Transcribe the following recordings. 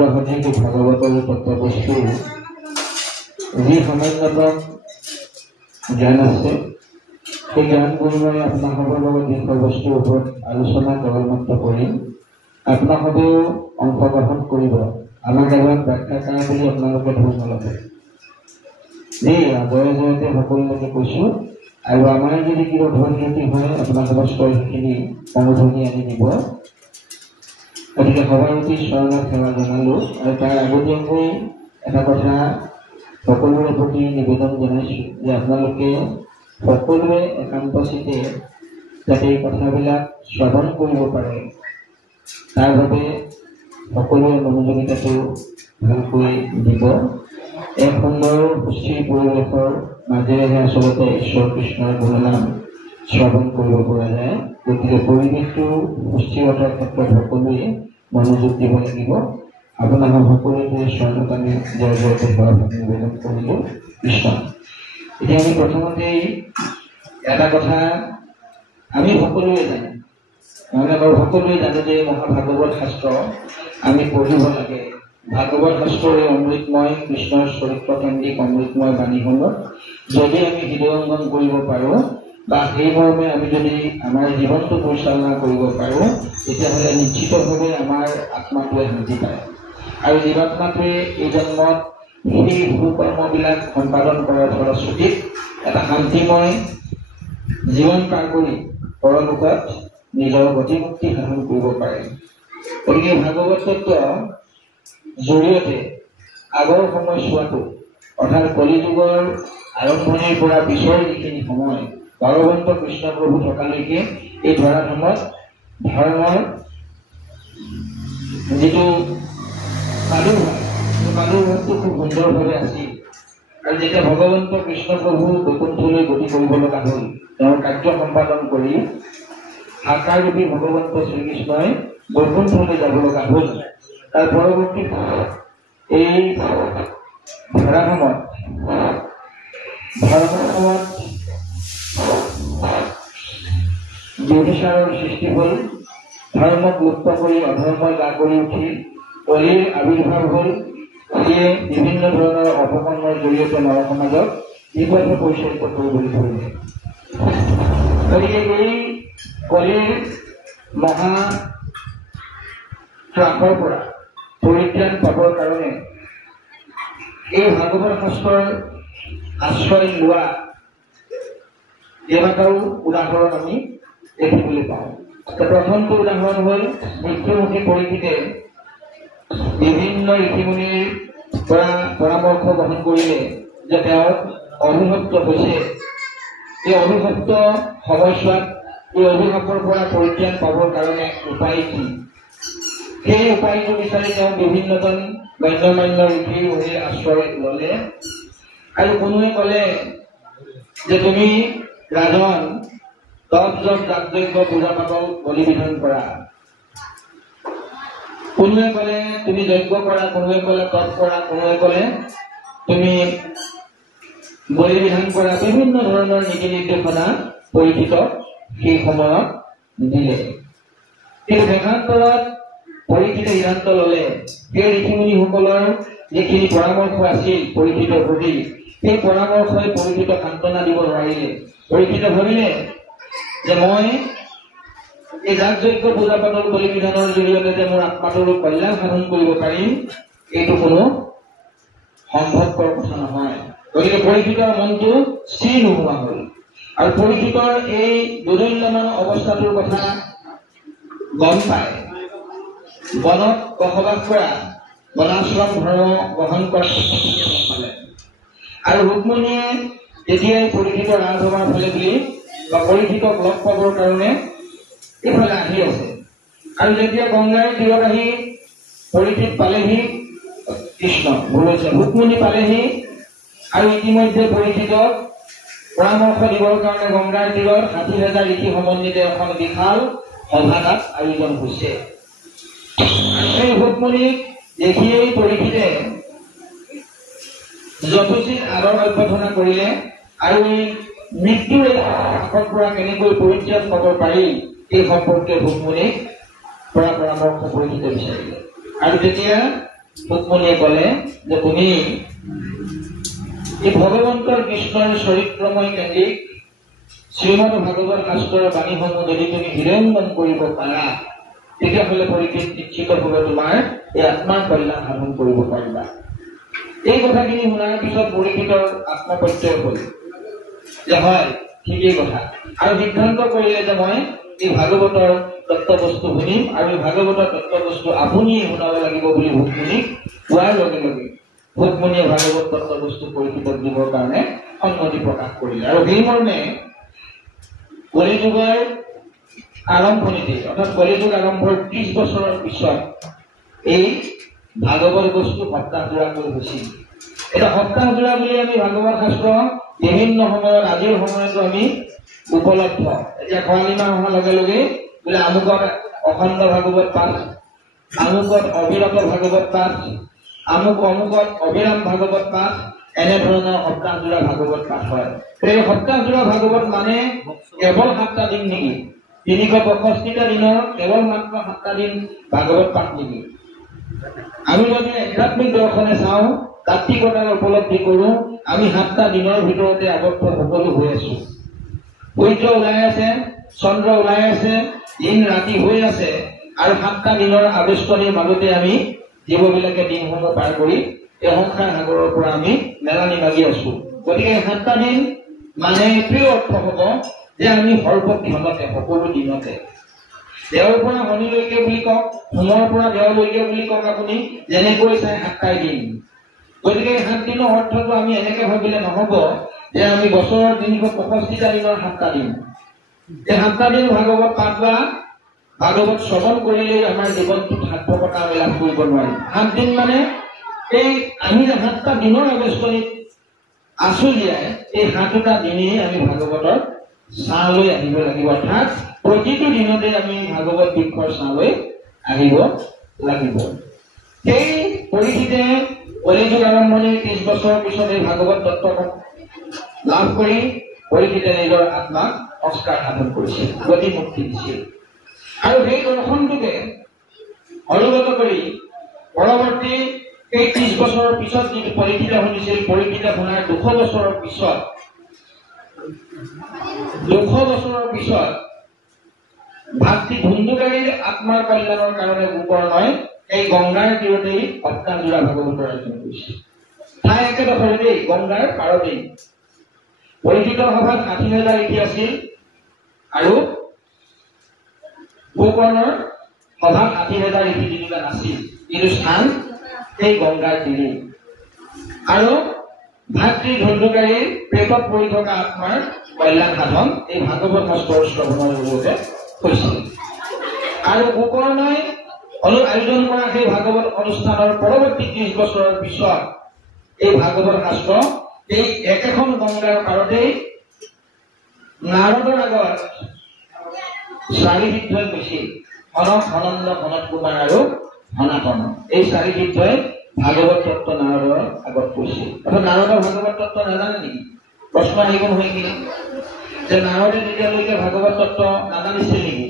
অনুগ্ৰহধিক ভাগৱতৰ তত্ত্ববস্তু যি সামান্যতম জ্ঞান আছে সেই জ্ঞানবোৰ মই আপোনালোকৰ লগত বিষয়বস্তুৰ ওপৰত আলোচনা কেৱলমাত্ৰ কৰিম। আপোনালোকেও অংশগ্ৰহণ কৰিব। আমাক এজন ব্যাখ্যাকাৰ বুলি আপোনালোকে ধৰি নল'ব দেই। জয় জয়তে সকলোকে কৈছোঁ। আৰু আমাৰ যদি কিবা ভুল ত্ৰুটি হয় আপোনালোকৰ সেইখিনি অনুধ্বনি আনি দিব। গতিকে সভাপতি চৰণত সেৱা জনালোঁ। আৰু তাৰ আগতীয়াকৈ এটা কথা সকলোৰে প্ৰতি নিবেদন জনাইছোঁ যে আপোনালোকে সকলোৱে একান্তচিতে যাতে এই কথাবিলাক শ্ৰৱণ কৰিব পাৰে তাৰ বাবে সকলোৱে মনোযোগিতাটো ভালকৈ দিব। এক সুন্দৰ সুস্থিৰ পৰিৱেশৰ মাজেৰেহে আচলতে ঈশ্বৰ কৃষ্ণৰ গুণনাম শ্ৰৱণ কৰিব পৰা যায়। গতিকে পৰিৱেশটো সুস্থিৰতাৰ ক্ষেত্ৰত সকলোৱে মনোযোগ দিব লাগিব। আপোনালোক সকলোকে চৰণত আমি জয় জয়তে সেৱা নিবেদন কৰিলোঁ। কৃষ্ণ। এতিয়া আমি প্ৰথমতেই এটা কথা আমি সকলোৱে জানো, মানে বাৰু সকলোৱে জানো যে মহাভাগৱত শাস্ত্ৰ আমি পঢ়িব লাগে। ভাগৱত শাস্ত্ৰৰ এই অমৃতময় কৃষ্ণৰ চৰিত্ৰকেন্দ্ৰিক অমৃতময় বাণীসমূহ যদি আমি হৃদয়ংগম কৰিব পাৰোঁ বা সেই মৰ্মে আমি যদি আমাৰ জীৱনটো পৰিচালনা কৰিব পাৰোঁ তেতিয়াহ'লে নিশ্চিতভাৱে আমাৰ আত্মাটোৱে শান্তি পায়। আৰু জীৱাত্মাটোৱে এই জন্মত সেই সুকৰ্মবিলাক সম্পাদন কৰাৰ ফলশ্ৰুতিত এটা শান্তিময় জীৱন পাৰ কৰি পৰলোকত নিজৰ গতিমুক্তি সাধন কৰিব পাৰে। গতিকে ভাগৱত তত্ত্বৰ জৰিয়তে আগৰ সময়ছোৱাটো অৰ্থাৎ কলিযুগৰ আৰম্ভণিৰ পৰা পিছৰ যিখিনি সময় ভগৱন্ত কৃষ্ণ প্ৰভু থকালৈকে এই ধৰাধামত ধৰ্মৰ যিটো প্ৰাদুৰ্ভাৱটো খুব সুন্দৰভাৱে আছিল। আৰু যেতিয়া ভগৱন্ত কৃষ্ণ প্ৰভু বৈকুণ্ঠলৈ গতি কৰিব লগা হ'ল, তেওঁৰ কাৰ্য সম্পাদন কৰি আকাৰৰূপী ভগৱন্ত শ্ৰীকৃষ্ণই বৈকুণ্ঠলৈ যাব লগা হ'ল। তাৰ পৰৱৰ্তী এই ধৰাধামত ব্যভিচাৰৰ সৃষ্টি হ'ল। ধৰ্মক লুপ্ত কৰি অধৰ্মই গা কৰি উঠি কলিৰ আৱিৰ্ভাৱ হ'ল। যিয়ে বিভিন্ন ধৰণৰ অপকৰ্মৰ জৰিয়তে নৰসমাজক বিপথে পৰিচালিত কৰিবলৈ ধৰিলে। গতিকে এই কলিৰ মহা ত্ৰাসৰ পৰা পৰিত্ৰাণ পাবৰ কাৰণে এই ভাগৱত শাস্ত্ৰৰ আশ্ৰয় লোৱা কেইবাটাও উদাহৰণ আমি দেখিবলৈ পাওঁ। প্ৰথমটো উদাহৰণ হ'ল মৃত্যুমুখী পৰীক্ষিতে বিভিন্ন ঋষিমুনিৰ পৰা পৰামৰ্শ গ্ৰহণ কৰিলে যে তেওঁৰ অভিশপ্ত হৈছে। এই অভিশপ্ত সময়ছোৱাত এই অভিশাপৰ পৰা পৰিত্ৰাণ পাবৰ কাৰণে উপায় কি? সেই উপায়টো বিচাৰি তেওঁ বিভিন্নজন গণ্যমান্য ঋষি মুনিৰ আশ্ৰয় ল'লে। আৰু কোনোৱে ক'লে যে তুমি ৰাজন তপ জপ যাগযজ্ঞ পূজা পাতল বলি বিধান কৰা। কোনোৱে ক'লে তুমি যজ্ঞ কৰা, কোনোৱে ক'লে তপ কৰা, কোনোৱে ক'লে তুমি বলি বিধান কৰা। বিভিন্ন ধৰণৰ নীতি নিৰ্দেশনা পৰীক্ষিতক সেই সময়ত দিলে। কিন্তু দেশান্তৰত পৰীক্ষিতে সিদ্ধান্ত ল'লে সেই ঋষিমুনিসকলৰ যিখিনি পৰামৰ্শ আছিল পৰীক্ষিতৰ প্ৰতি, সেই পৰামৰ্শই পৰীক্ষিতক সান্তনা দিব নোৱাৰিলে। পৰীক্ষিতে ভাবিলে যে মই এই যাগযজ্ঞ পূজা পাতল বলি বিধানৰ জৰিয়তে যে মোৰ আত্মাটোৰ কল্যাণ সাধন কৰিব পাৰিম এইটো কোনো সম্ভৱপৰ কথা নহয়। গতিকে পৰীক্ষিতৰ মনটো স্থিৰ নোহোৱা হ'ল। আৰু পৰীক্ষিতৰ এই দোদুল্যমান অৱস্থাটোৰ কথা গম পায় বনত বসবাস কৰা বনাশ্ৰম ধৰ্ম গ্ৰহণ কৰা গম পালে। আৰু ৰুক্মণীয়ে তেতিয়াই পৰীক্ষিতৰ ৰাজসভাৰ ফালে বুলি বা পৰীক্ষিতক লগ পাবৰ কাৰণে এইফালে আহি আছে। আৰু যেতিয়া গংগাৰ তীৰত আহি পৰীক্ষিত পালেহি, কৃষ্ণ ভুল হৈছে, ৰুক্মণী পালেহি। আৰু ইতিমধ্যে পৰীক্ষিতক পৰামৰ্শ দিবৰ কাৰণে গংগাৰ তীৰত ৬০,০০০ ঋষি সমন্বিত এখন বিশাল সভা তাত আয়োজন হৈছে। সেই ৰুক্মণীক দেখিয়েই পৰীক্ষিতে যথোচিত আদৰ অভ্যৰ্থনা কৰিলে। আৰু এই মৃত্যুৰ কাষৰ পৰা কেনেকৈ পৰিত্ৰাণ পাব পাৰি এই সম্পৰ্কে ৰুক্মণীক পৰা পৰামৰ্শ পৰীক্ষিতে বিচাৰিলে। আৰু তেতিয়া ভোগমণিয়ে ক'লে যে তুমি এই ভগৱন্তৰ কৃষ্ণৰ চৰিত্ৰময় কেন্দ্ৰিক শ্ৰীমদ ভাগৱত শাস্ত্ৰৰ বাণীসমূহ যদি তুমি হৃদয়ংগম কৰিব পাৰা তেতিয়াহ'লে পৰীক্ষিত নিশ্চিতভাৱে তোমাৰ এই আত্মাৰ কল্যাণ সাধন কৰিব পাৰিবা। এই কথাখিনি শুনাৰ পিছত পৰীক্ষিতৰ আত্মপ্ৰত্যয় হ'ল যে হয় ঠিকেই কথা, আৰু সিদ্ধান্ত কৰিলে যে মই এই ভাগৱতৰ তত্ত্ববস্তু শুনিম আৰু এই ভাগৱতৰ তত্ত্ববস্তু আপুনিয়ে শুনাব লাগিব বুলি ভোগমণিক কোৱাৰ লগে লগে ভোগমণিয়ে ভাগৱত তত্ত্ববস্তু পৰীক্ষিতক দিবৰ কাৰণে সন্মতি প্ৰকাশ কৰিলে। আৰু সেই মৰ্মে কলিযুগৰ আৰম্ভণিতে অৰ্থাৎ কলিযুগ আৰম্ভৰ 30 বছৰৰ পিছত এই ভাগৱত বস্তু সপ্তাহজোৰাকৈ হৈছিল। এটা সপ্তাহজোৰা বুলি আমি ভাগৱত শাস্ত্ৰ বিভিন্ন সময়ত আজিৰ সময়তো আমি উপলব্ধ। এতিয়া খৰালি মাহ অহাৰ লগে লগে বোলে আমুকত অখণ্ড ভাগৱত পাঠ, আমুকত অবিৰত ভাগৱত পাঠ, অমুকত অবিৰাম ভাগৱত পাঠ, এনেধৰণৰ সপ্তাহজোৰা ভাগৱত পাঠ হয়। এই সপ্তাহজোৰা ভাগৱত মানে কেৱল 7টা দিন নেকি? 365টা দিনৰ কেৱল মাত্ৰ 7টা দিন ভাগৱত পাঠ নেকি? আমি যদি আধ্যাত্মিক দৰ্শনে চাওঁ, তাত্ত্বিকতাৰ উপলব্ধি কৰোঁ, আমি 7টা দিনৰ ভিতৰতে আবদ্ধ সকলো হৈ আছো। সূৰ্য ওলাই আছে, চন্দ্ৰ ওলাই আছে, দিন ৰাতি হৈ আছে, আৰু 7টা দিনৰ আবেষ্টনীৰ মাজতে আমি জীৱবিলাকে দিনসমূহ পাৰ কৰি এই সংসাৰ সাগৰৰ পৰা আমি মেলানি লাগি আছো। গতিকে 7টা দিন মানে এইটোৱে অৰ্থ হ'ব যে আমি সৰ্বক্ষণতে সকলো দিনতে দেওৰ পৰা শনিলৈকে বুলি কওক, সোমৰ পৰা দেওলৈকে বুলি কওক, আপুনি যেনেকৈ চাই 7টাই দিন। গতিকে 7 দিনৰ অৰ্থটো আমি এনেকে ভাবিলে নহ'ব যে আমি বছৰৰ 365টা দিনৰ 7টা দিন। এই 7টা দিন ভাগৱত পাঠ বা ভাগৱত শ্ৰৱণ কৰিলেই আমাৰ জীৱনটোত সাৰ্থকতা আমি লাভ কৰিব নোৱাৰিম। 7 দিন মানে এই আমি 7টা দিনৰ আবেষ্টনীত আছো জীয়াই এই 7টা দিনেই আমি ভাগৱতৰ চালৈ আহিব লাগিব। অৰ্থাৎ প্ৰতিটো দিনতে আমি ভাগৱত বৃক্ষৰ চালৈ আহিব লাগিব। সেই পৰীক্ষিতে কলিযুগ আৰম্ভণিৰ 30 বছৰৰ পিছত এই ভাগৱত তত্ত্ব লাভ কৰি পৰীক্ষিতে নিজৰ আত্মাক সংস্কাৰ সাধন কৰিছিল, গতি মুক্তি দিছিল। আৰু সেই দৰ্শনটোকে অনুগত কৰি পৰৱৰ্তী এই 30 বছৰৰ পিছত যিটো পৰীক্ষিত শুনিছিল, পৰীক্ষিত শুনাৰ 200 বছৰৰ পিছত ভাতৃ ধুন্দুকাৰীৰ আত্মাৰ কল্যাণৰ কাৰণে গোকৰ্ণই এই গংগাৰ তীৰতেই সপ্তাহজোৰা ভাগৱতৰ আয়োজন কৰিছিল। ঠাই একেডোখৰতেই, গংগাৰ পাৰতেই। পৰীক্ষিতৰ সভাত 60,000 ইতি আছিল আৰু গোকৰ্ণৰ সভাত 60,000 ইতি যেনিবা নাছিল, কিন্তু স্থান সেই গংগাৰ তীৰে। আৰু ভাতৃ ধুন্দুকাৰীৰ প্ৰেতত পৰি থকা আত্মাৰ কল্যাণ সাধন এই ভাগৱত শাস্ত্ৰৰ শ্ৰৱণৰ জৰিয়তে হৈছিল। আৰু গোকৰ্ণই আয়োজন কৰা সেই ভাগৱত অনুষ্ঠানৰ পৰৱৰ্তী 30 বছৰৰ পিছত এই ভাগৱত শাস্ত্ৰ এই একেখন গংগাৰ পাৰতেই নাৰদৰ আগত 4 সিদ্ধই কৈছিল, সনক, সনন্দ, সনত কুমাৰ আৰু সনাতন। এই 4 সিদ্ধই ভাগৱত তত্ত্ব নাৰদৰ আগত কৈছিল। অৰ্থাৎ নাৰদৰ ভাগৱত তত্ত্ব নাজানে নেকি? প্ৰশ্ন আহিব নহয় কি যে নাৰদে তেতিয়ালৈকে ভাগৱত তত্ত্ব নাজানিছিল নেকি?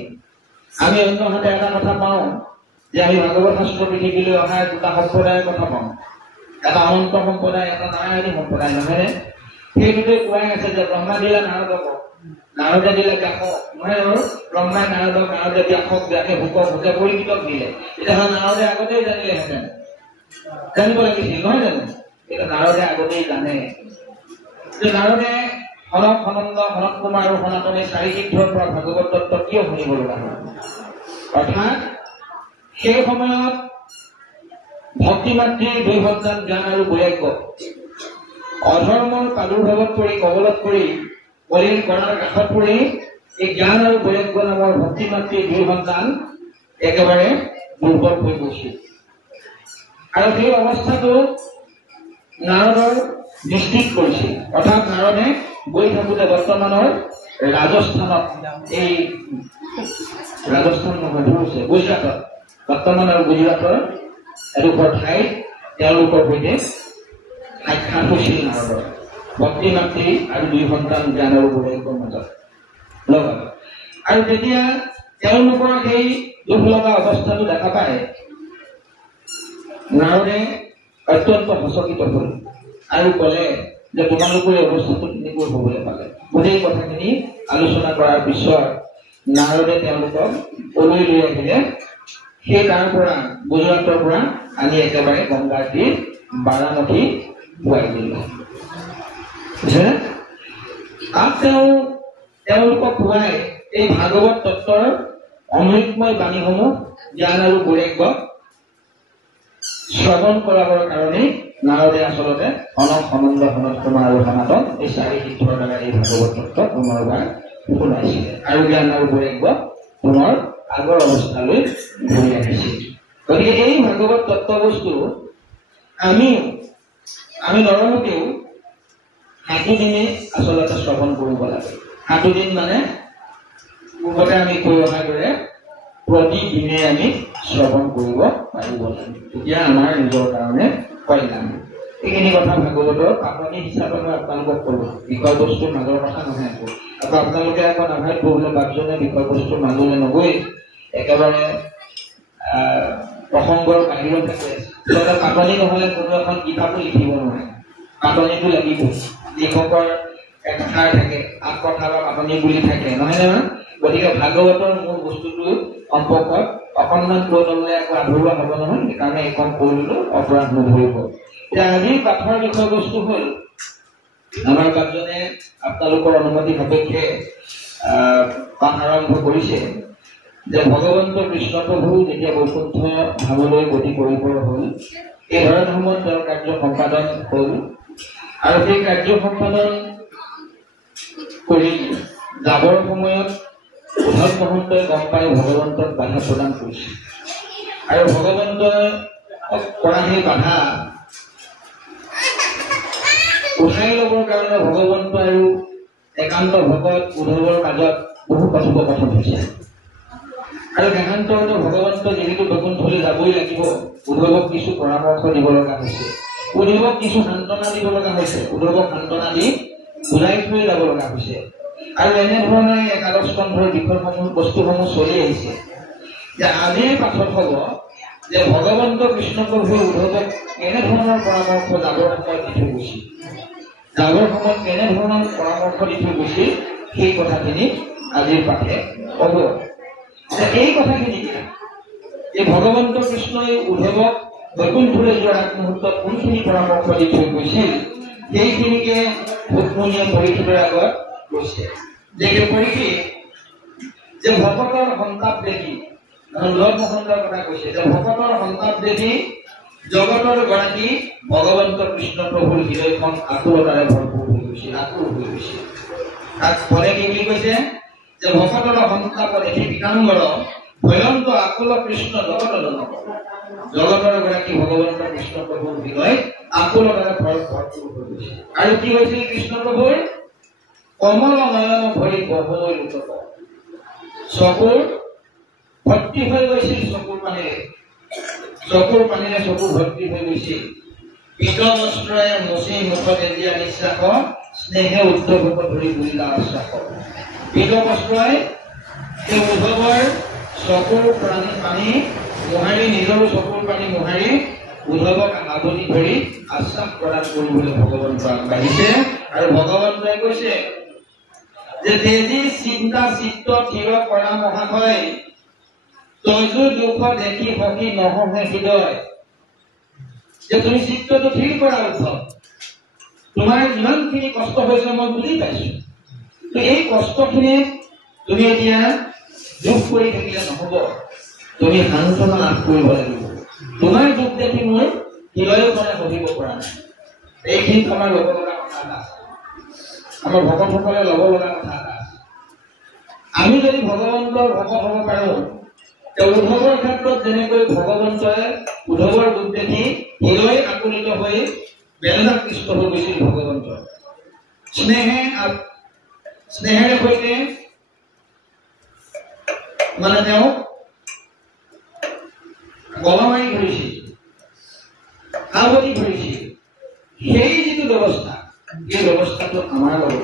আমি অন্য হাতে এটা কথা পাওঁ যে আমি ভাগৱত শাস্ত্ৰ পৃথিৱীলৈ অহা 2টা সম্প্ৰদায়ৰ কথা পাওঁ, এটা অনন্ত সম্প্ৰদায়, এটা নাৰায়ণী সম্প্ৰদায়, নহয়নে? সেই দুটোৱে কোৱাই আছে যে ব্ৰহ্মা দিলে নাৰদক, নাৰদে দিলে ব্যাসক, নহয় আৰু ব্ৰহ্মাই নাৰদক, নাৰদে ব্যাসক, ব্যাসে ভোকক, ভোকে পৰীক্ষিতক দিলে। তেতিয়াহ'লে নাৰদে আগতেই জানিলেহেঁতেন, জানিব লাগিছিল, নহয় জানো? কিন্তু নাৰদে আগতেই জানে যে নাৰদে সনক, সনন্দ, সনত কুমাৰ আৰু সনাতনে 4 সিদ্ধৰ পৰা ভাগৱত তত্ত্ব কিয় শুনিব লগা হয়? অৰ্থাৎ সেই সময়ত ভক্তি মাতৃৰ 2 সন্তান জ্ঞান আৰু বৈৰাগ্য অধৰ্মৰ প্ৰাদুৰ্ভাৱত পৰি, কবলত পৰি, কলিৰ কৰাৰ কাষত পৰি এই জ্ঞান আৰু বৈৰাগ্য নামৰ ভক্তি মাতৃৰ 2 সন্তান একেবাৰে দুৰ্বল হৈ গৈছিল। আৰু সেই অৱস্থাটো নাৰদৰ দৃষ্টিত কৰিছিল। অৰ্থাৎ নাৰদে গৈ থাকোঁতে বৰ্তমানৰ ৰাজস্থানত, এই ৰাজস্থান নহয় হৈছে গুজৰাটত, বৰ্তমান আৰু গুজৰাটৰ এডোখৰ ঠাইত তেওঁলোকৰ সৈতে সাক্ষাৎ হৈছিল নাৰদৰ ভক্তি মাতৃ আৰু 2 সন্তান জ্ঞান আৰু বৈৰাগ্যৰ মাজত লগত। আৰু তেতিয়া তেওঁলোকৰ সেই দুখ লগা অৱস্থাটো দেখা পায় নাৰদে অত্যন্ত সচকিত হ'ল আৰু ক'লে যে তোমালোকৰ এই অৱস্থাটো কেনেকৈ হ'বলৈ পালে। গোটেই কথাখিনি আলোচনা কৰাৰ পিছত নাৰদে তেওঁলোকক কলৈ লৈ আহিলে, সেই তাৰ পৰা গুজৰাটৰ পৰা আনি একেবাৰে গংগাৰ তীৰ বাৰাণসী পোৱাই দিলে। তাত তেওঁলোকক পোৱাই এই ভাগৱত তত্ত্বৰ অমৃতময় বাণীসমূহ জ্ঞান আৰু বৈৰাগ্য শ্ৰৱণ কৰাবৰ কাৰণে নাৰদে আচলতে অনক সনন্দ সনৎকুমা আৰু সনাতন এই চাৰি সিদ্ধৰ দ্বাৰা এই ভাগৱত তত্ত্ব পুনৰবাৰ শুনাইছিলে আৰু জ্ঞান আৰু বৈৰাগ্য পুনৰ আগৰ অৱস্থালৈ ঘূৰি আহিছিল। গতিকে এই ভাগৱত তত্ত্ব বস্তু আমি নৰলোকেও 7 দিনে আচলতে শ্ৰৱণ কৰিব লাগে। 7 দিন মানে পূৰ্বতে আমি কৈ অহাৰ দৰে প্ৰতিদিনে আমি শ্ৰৱণ কৰিব পাৰিব লাগে, তেতিয়া আমাৰ নিজৰ কাৰণে কল্যাণ। এইখিনি কথা ভাগৱতৰ পাতনি হিচাপে মই আপোনালোকক ক'লো, বিষয়বস্তুৰ মাজৰ কথা নহয়। আকৌ আপোনালোকে আকৌ নাভাবিব বোলে বাপজনে বিষয়বস্তুৰ মাজলৈ নগৈ একেবাৰে প্ৰসংগৰ বাহিৰত থাকে। আচলতে পাতনি নহ'লে কোনো এখন কিতাপো লিখিব নোৱাৰে, পাতনিটো লাগিবই। লিখকৰ একাষাৰ থাকে, আঠকথা বা পাতনি বুলি থাকে, নহয় জানো? গতিকে ভাগৱতৰ মূল বস্তুটো সম্পৰ্কত অকণমান কৈ ল'লে আকৌ আধৰুৱা হ'ব নহয়, সেইকাৰণে এইখন কৈ ল'লো, অপৰাধ নধৰিব। এতিয়া আজিৰ পাঠৰ বিষয়বস্তু হ'ল, আমাৰ বাপজনে আপোনালোকৰ অনুমতি সাপেক্ষে পাঠ আৰম্ভ কৰিছে যে ভগৱন্ত কৃষ্ণ প্ৰভু যেতিয়া বৈকুণ্ঠ ধামলৈ গতি কৰিব হ'ল, এই ধৰণসমূহত তেওঁৰ কাৰ্য সম্পাদন হ'ল আৰু সেই কাৰ্য সম্পাদন কৰি যাবৰ সময়ত উদ্ধৱ মহন্তই গম পাই ভগৱন্তক বাধা প্ৰদান কৰিছে আৰু ভগৱন্তই কৰা সেই বাধা উঠাই ল'বৰ কাৰণে ভগৱন্ত আৰু একান্ত ভকত উদ্ধৱৰ মাজত বহু কথোপকথন হৈছে আৰু একান্ততে ভগৱন্ত যিহেতু বৈকুণ্ঠলৈ যাবই লাগিব, উদ্ধৱক কিছু পৰামৰ্শ দিব লগা হৈছে, উদ্ধৱক কিছু সান্তনা দিব লগা হৈছে, উদ্ধৱক সান্তনা দি বুজাই থৈ যাব লগা হৈছে। আৰু এনেধৰণে একাদশ স্কন্ধৰ বিষয়সমূহ বস্তুসমূহ চলি আহিছে যে আজিৰ পাঠত হ'ব যে ভগৱন্ত কৃষ্ণ প্ৰভুৱে উদ্ধৱক কেনেধৰণৰ পৰামৰ্শ যাবৰ সময়ত দি থৈ গৈছিল, যাবৰ সময়ত কেনেধৰণৰ পৰামৰ্শ দি থৈ গৈছিল, সেই কথাখিনি আজিৰ পাঠে ক'ব। এই কথাখিনি এই ভগৱন্ত কৃষ্ণই উদ্ধৱক বৈকুণ্ঠলৈ যোৱাৰ আগমুহূৰ্তত কোনখিনি পৰামৰ্শ দি থৈ গৈছিল, সেইখিনিকে ভোকমনীয়ে পৰীক্ষিতৰ আগত কৈছে যে পৰীক্ষিত যে ভকতৰ সন্তাপ দেখি উদ্ধৱ মহন্তৰ কথা কৈছে যে ভকতৰ সন্তাপ দেখি জগতৰ গৰাকী ভগৱন্ত কৃষ্ণ প্ৰভুৰ হৃদয়খন আকুলতাৰে ভৰপূৰ হৈ গৈছিল, আকুল হৈ গৈছিল। তাত ফলে কি বুলি কৈছে যে ভকতৰ সন্তাপ দেখি পিতাম্বৰ ভয়ন্ত আকুল কৃষ্ণ জগতৰ জগতৰ গৰাকী ভগৱন্ত কৃষ্ণ প্ৰভুৰ হৃদয় আকুলতাৰে ভৰপূৰ হৈ গৈছিল। আৰু কি হৈছিল কৃষ্ণ প্ৰভুৰ কমল নয়ন ভৰি বহলৈ লোটক, চকুৰ ভৰ্তি হৈ গৈছিল, চকুৰ পানীৰে চকুৰ ভৰ্তি হৈ গৈছিল। পীত বস্ত্ৰৰে মচি মুখত দিয়া নিশ্বাস, স্নেহে উদ্ধৱক ধৰি বুলিলা আশ্বাস। পীত বস্ত্ৰই সেই উদ্ধৱৰ চকুৰ পানী মোহাৰি, নিজৰো চকুৰ পানী মোহাৰি উদ্ধৱক আৱতি ধৰি আশ্বাস প্ৰদান কৰিবলৈ ভগৱন্ত আগবাঢ়িছে। আৰু ভগৱন্তই কৈছে যে তেজি চিন্তা চিত্ত থিৰ কৰা মহাশয়, তৈজো দুখ দেখি সখী নহহে হৃদয়। যে তুমি চিত্তটো থিৰ কৰা উদ্ধৱ, তোমাৰ যিমানখিনি কষ্ট হৈছে মই বুজি পাইছো, এই কষ্টখিনি তুমি এতিয়া দুখ কৰি থাকিলে নহব, তুমি সান্তনা লাভ কৰিব লাগিব। তোমাৰ দুখ দেখি মোৰ হৃদয়ো মানে সহিব পৰা নাই। এইখিনিত আমাৰ ল'ব লগা কথা এটা আছে, আমাৰ ভকতসকলে ল'ব লগা কথা এটা আছে। আমি যদি ভগৱন্তৰ ভকত হ'ব পাৰো, উদ্ধৱৰ ক্ষেত্ৰত যেনেকৈ ভগৱন্তই উদ্ধৱৰ দুখ দেখি হৃদয় আকুলিত হৈ বেদনাকৃষ্ট হৈ গৈছিল ভগৱন্ত, স্নেহেৰে সৈতে মানে তেওঁ গলা মাৰি ধৰিছিল, আৱতি ধৰিছিল। সেই যিটো ব্যৱস্থা, এই ব্যৱস্থাটো আমাৰ লগত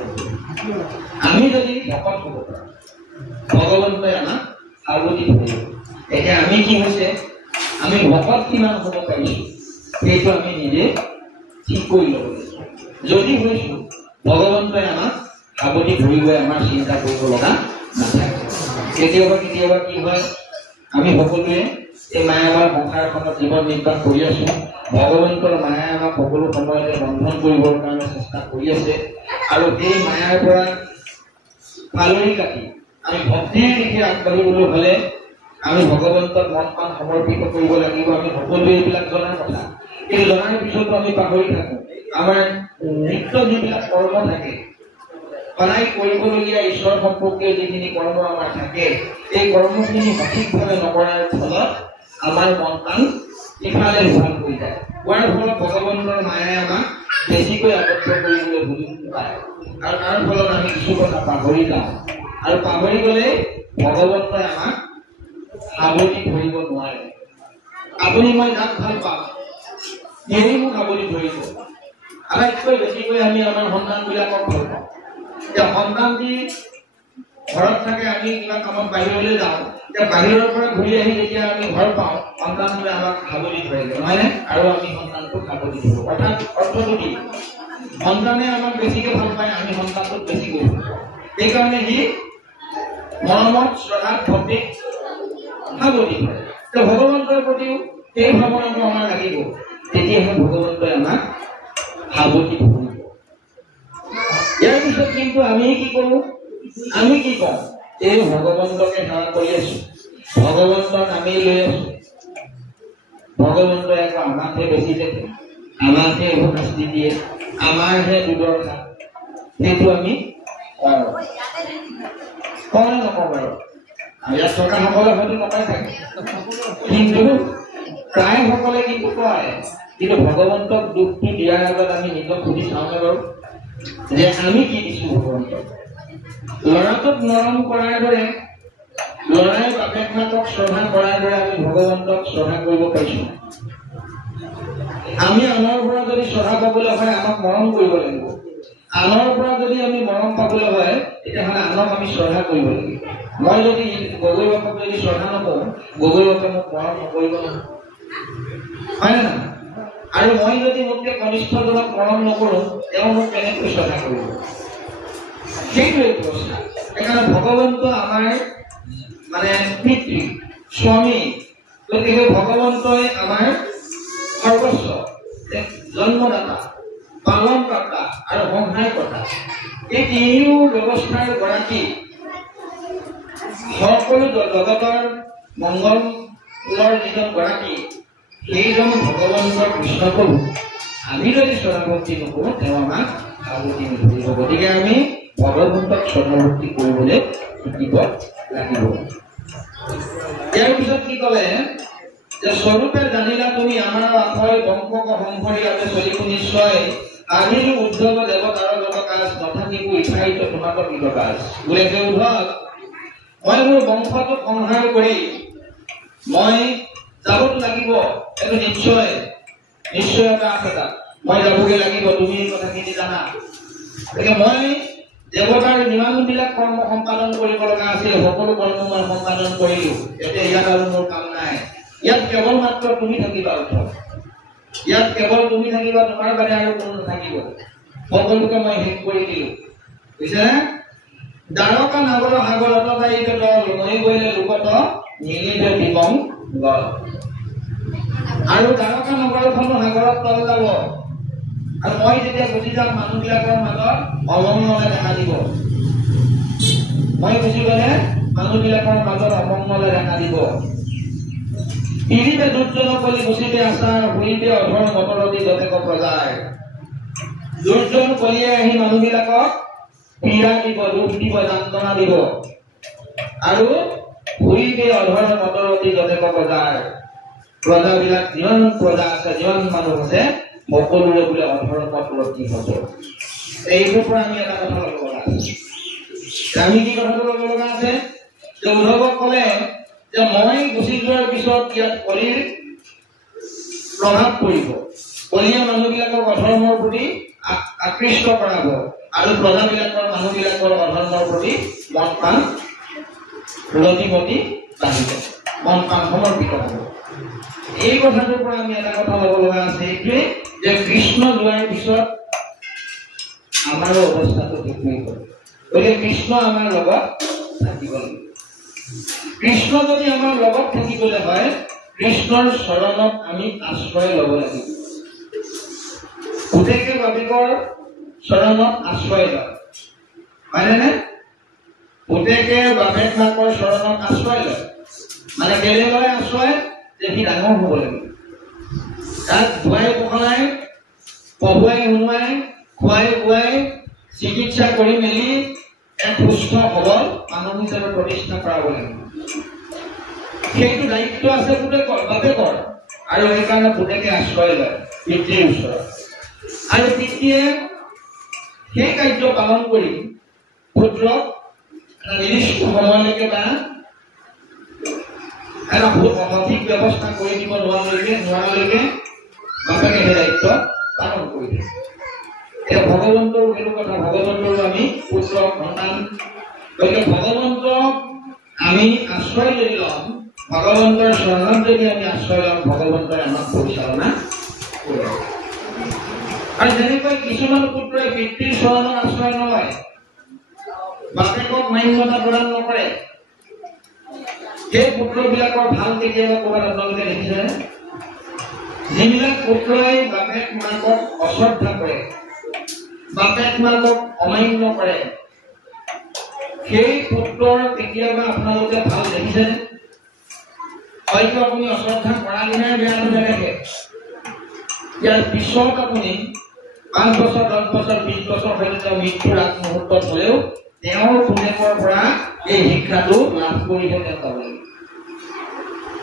আমি যদি ভকত হ'ব পাৰো, ভগৱন্তই আমাক আৱতি ধৰিব। এতিয়া আমি কি হৈছে, আমি ভকত কিমান হ'ব পাৰিছো, সেইটো আমি নিজে ঠিক কৰি ল'ব লাগিব। যদি হৈছো ভগৱন্তই আমাক সাৱটি ধৰি গৈ আমাৰ চিন্তা কৰিব লগা নাথাকে। কেতিয়াবা কি হয়, আমি সকলোৱে এই মায়াময় সংসাৰখনত জীৱন নিৰ্বাহ কৰি আছো। ভগৱন্তৰ মায়াই আমাক সকলো সময়তে বন্ধন কৰিবৰ কাৰণে চেষ্টা কৰি আছে, আৰু এই মায়াৰ পৰা ফালৰি কাটি আমি ভক্তিৰ দিশে আগবাঢ়িবলৈ হ'লে আমি ভগৱন্তক মন প্ৰাণ সমৰ্পিত কৰিব লাগিব। আমি সকলোৱে এইবিলাক জনাৰ কথা, কিন্তু জনাৰ পিছতো আমি পাহৰি থাকো। আমাৰ নিত্য যিবিলাক কৰ্ম থাকে, সদায় কৰিবলগীয়া ঈশ্বৰ সম্পৰ্কীয় যিখিনি কৰ্ম আমাৰ থাকে, এই কৰ্মখিনি সঠিকভাৱে নকৰাৰ ফলত আমাৰ মন প্ৰাণ ইফালে সিফাল হৈ যায়। হোৱাৰ ফলত ভগৱন্তৰ মায়াই আমাক বেছিকৈ আবদ্ধ কৰিবলৈ সুযোগ পায়, আৰু তাৰ ফলত আমি কিছু কথা পাহৰি যাওঁ, আৰু পাহৰি গ'লে ভগৱন্তই আমাক সাৱটি ধৰিব নোৱাৰে। আপুনি মই যাক ভাল পাওঁ, সেয়ে মোক সাৱটি ধৰিব। আটাইতকৈ বেছিকৈ আমি আমাৰ সন্তানবিলাকক ভাল পাওঁ। এতিয়া সন্তান যি ঘৰত থাকে, আমি কিবা কামত বাহিৰলৈ যাওঁ, এতিয়া বাহিৰৰ পৰা ঘূৰি আহি যেতিয়া আমি ঘৰ পাওঁ, সন্তানটোৱে আমাক সাৱটি ধৰিব, নহয়নে? আৰু আমি সন্তানটোক সাৱটি ধৰো। অৰ্থাৎ অৰ্থটো কি? সন্তানে আমাক বেছিকৈ ভাল পায়, আমি সন্তানটোক বেছিকৈ ভাল পাওঁ। সেইকাৰণে সি মৰমত শ্ৰদ্ধাত ভক্তিত সাৱটি ধৰে। ভগৱন্তৰ প্ৰতিও সেই ভাৱনাটো আমাৰ লাগিব, তেতিয়াহে ভগৱন্তই আমাক সাৱটি ধৰিব। ইয়াৰ পিছত কিন্তু আমি কি কৰো? আমি কি কওঁ? এই ভগৱন্তকে সেৱা কৰি আছো, ভগৱন্তৰ নামেই লৈ আছো, ভগৱন্তই আকৌ আমাকহে বেছি দেখে, আমাকহে এইবোৰ শাস্তি দিয়ে, আমাৰহে দুৰ্দশা। সেইটো আমি কওঁ নকওঁ বাৰু? ইয়াত থকা সকলে হয়তো নকয় থাকে, কিন্তু প্ৰায় সকলে কিন্তু কয়। কিন্তু ভগৱন্তক দুখটো দিয়াৰ আগত আমি নিজক সুধি চাওঁনে বাৰু, যে আমি কি দিছো ভগৱন্তক? ল'ৰাটোক মৰম কৰাৰ দৰে, ল'ৰাই বাপেক মাকক শ্ৰদ্ধা কৰাৰ দৰে আমি ভগৱন্তক শ্ৰদ্ধা কৰিব পাৰিছো। আমি আনৰ পৰা যদি শ্ৰদ্ধা পাবলৈ হয়, আমাক মৰম কৰিব লাগিব। আনৰ পৰা যদি আমি মৰম পাবলৈ হয়, তেতিয়াহ'লে আনক আমি শ্ৰদ্ধা কৰিব লাগিব। মই যদি গগৈ বাপক যদি শ্ৰদ্ধা নকৰোঁ, গগৈ বাপে মোক মৰম নকৰিব নহয়, হয় নে নহয়? আৰু মই যদি মোতকে কনিষ্ঠজনক মৰম নকৰোঁ, তেওঁ মোক কেনেকৈ শ্ৰদ্ধা কৰিব? সেইটোৱে প্ৰশ্ন। সেইকাৰণে ভগৱন্ত আমাৰ মানে পিতৃ, স্বামী, গতিকে ভগৱন্তই আমাৰ সৰ্বস্ব, জন্মদাতা, পালনকৰ্তা আৰু সংহাৰকৰ্তা। এই তিনিও ব্যৱস্থাৰ গৰাকী, সকলো জগতৰ মংগলৰ যিজন গৰাকী, সেইজন ভগৱন্তৰ কৃষ্ণপ্ৰভু। আমি যদি শ্ৰদ্ধা ভক্তি নকৰোঁ, তেওঁ আমাক সাৱটি নধৰিব। গতিকে আমি ভগৱন্তক শ্ৰদ্ধা ভক্তি কৰিবলৈ শিকিব লাগিব। ইয়াৰ পিছত কি ক'লে? যে স্বৰূপে জানিলা তুমি আমাৰ আঠয় বংশক সংসৰি আছে চলিব নিশ্চয়, আহিলো উদ্ধৱ দেৱতাৰ জগকাজ তথাপিও ইঠাইত তোমাকৰ কৃতকাজ। বোলে যে উদ্ধৱ, মই মোৰ বংশটোক সংহাৰ কৰি মই যাবতো লাগিব, এইটো নিশ্চয়তা আছে তাত, মই যাবগৈ লাগিব, তুমি এই কথাখিনি জানা। গতিকে মই দেৱতাৰ যিমানবিলাক কৰ্ম সম্পাদন কৰিব লগা আছিল, সকলো কৰ্ম মই সম্পাদন কৰিলো। এতিয়া ইয়াত আৰু মোৰ কাম নাই। ইয়াত কেৱল মাত্ৰ তুমি থাকিবা উদ্ধৱ, ইয়াত কেৱল তুমি থাকিবা, তোমাৰ বাদে আৰু কোনো নাথাকিব। সকলোকে মই শেষ কৰি দিলো, বুজিছেনে? দ্বাৰকা নাগৰ সাগৰত যাইকে দল, মই গৈলে লোকত নিলিবে বিমং গল। আৰু দ্বাৰকা নগৰখনো সাগৰত তল যাব, আৰু মই যেতিয়া গুচি যাম, মানুহবিলাকৰ মাজত অমংগলে দেখা দিব। মই গুচি গ'লে মানুহবিলাকৰ মাজত অমংগলে দেখা দিব। পিৰিতে দুৰ্জন কলি গুচিতে আচাৰ, হুৰিতে অধৰ মটৰতি যথেক প্ৰজাৰ। দুৰ্জন কলিয়ে আহি মানুহবিলাকক পীড়া দিব, দুখ দিব, যন্ত্ৰণা দিব, আৰু হুৰিতে অধৰ মটৰতি যথেক প্ৰজাৰ। প্ৰজাবিলাক যিমান প্ৰজা আছে, যিমান মানুহ আছে, সকলোৰে বোলে অধৰ্মত ৰতি হ'ব। এইটোৰ পৰা আমি এটা কথা ল'ব লগা আছে। আমি কি কথাটো ল'ব লগা আছে? যে উদ্ধৱক ক'লে যে মই গুচি যোৱাৰ পিছত ইয়াত কলিৰ প্ৰভাৱ পৰিব, কলিয়ে মানুহবিলাকক অধৰ্মৰ প্ৰতি আকৃষ্ট কৰাব, আৰু প্ৰজাবিলাকৰ মানুহবিলাকৰ অধৰ্মৰ প্ৰতি মন প্ৰাণ ৰতিমতি বাঢ়িব। মন প্ৰাণ সমৰ্পিত হ'ব। এই কথাটোৰ পৰা আমি এটা কথা ল'ব লগা আছে, এইটোৱে যে কৃষ্ণ যোৱাৰ পিছত আমাৰো অৱস্থাটো ঠিক হৈ গ'ল। গতিকে কৃষ্ণ আমাৰ লগত থাকিব লাগিব। কৃষ্ণ যদি আমাৰ লগত থাকিবলৈ হয়, কৃষ্ণৰ চৰণত আমি আশ্ৰয় ল'ব লাগিব। পুতেকে বাপেকৰ চৰণত আশ্ৰয় লয়, হয়নে? পুতেকে বাপেক মাকৰ চৰণত আশ্ৰয় লয়, মানে কেলে লয় আশ্ৰয়? যে সি ডাঙৰ হ'ব লাগিব। তাক ধুৱাই পখলাই, পঢ়ুৱাই শুনোৱাই, খুৱাই বোৱাই, চিকিৎসা কৰি মেলি এক সুস্থ সবল মানুহ হিচাপে প্ৰতিষ্ঠা কৰাব লাগিব। সেইটো দায়িত্ব আছে পুতেকৰ বাপেকৰ, আৰু সেইকাৰণে পুতেকে আশ্ৰয় লয় পিতৃৰ ওচৰত। আৰু পিতৃয়ে সেই কাৰ্য পালন কৰি পুত্ৰক নিৰ্দিষ্ট সময়লৈকে বা এটা সঠিক ব্যৱস্থা কৰি দিব নোৱাৰালৈকে বাপেকে সেই দায়িত্ব পালন কৰি দিয়ে। এতিয়া ভগৱন্তৰো সেইটো কথা, ভগৱন্তৰো আমি পুত্ৰ সন্তান। গতিকে ভগৱন্তক আমি আশ্ৰয় যদি ল'ম, ভগৱন্তৰ চৰণত যদি আমি আশ্ৰয় ল'ম, ভগৱন্তই আমাক পৰিচালনা কৰিব। আৰু যেনেকৈ কিছুমান পুত্ৰই পিতৃৰ চৰণত আশ্ৰয় নলয়, বাপেকক মান্যতা প্ৰদান নকৰে, সেই পুত্ৰবিলাকৰ ভাল কেতিয়াবা ক'ৰবাত আপোনালোকে দেখিছে? যিবিলাক পুত্ৰই বাপেক মাকক অশ্ৰদ্ধা কৰে, বাপেক মাকক অমান্য কৰে, সেই পুত্ৰৰ কেতিয়াবা আপোনালোকে ভাল দেখিছে? হয়তো আপুনি অশ্ৰদ্ধা কৰা দিনাই বেয়াটো নেদেখে, ইয়াৰ পিছত আপুনি 5 বছৰ 10 বছৰ 20 বছৰ হয়তো তেওঁ মৃত্যুৰ আগমুহূৰ্তত হ'লেও তেওঁৰ পুতেকৰ পৰা এই শিক্ষাটো লাভ কৰিহে তেওঁ পাব লাগিব।